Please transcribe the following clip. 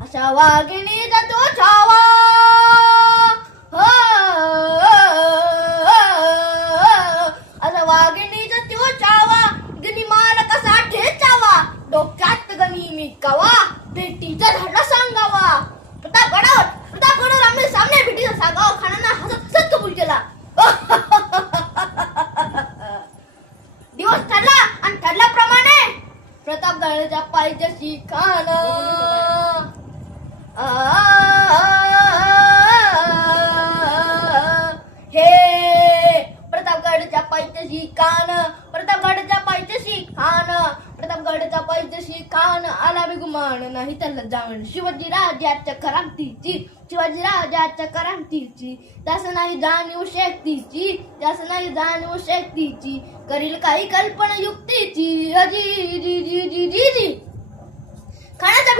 अशा वाघिणीचा तो छावा हो, अशा वाघिणीचा तो छावा गणी मार कसा ठेचावा डोक्यात गणी मी कवा भेटीचा धडा सांगावा प्रतापगडावर आमने सामने भेटीचा सांगावा खानांना हसत हसत कबूल केला. दिवस ठरला आणि ठरल्याप्रमाणे प्रतापगडाच्या पायथ्याशी खान हे प्रतापगडाच्या पायथ्याशी खान प्रतापगडाच्या पायथ्याशी खान प्रतापगडाच्या पायथ्याशी खान आला बिगुमान नाही त्याला जाण शिवाजी राजाच्या क्रांतीची शिवाजी राजाच्या क्रांतीची त्यास नाही जाणीव शेतीची त्यास नाही जाणीव शेतीची करील काही कल्पना युक्तीची अजी जी जी जी जी जी खानाचा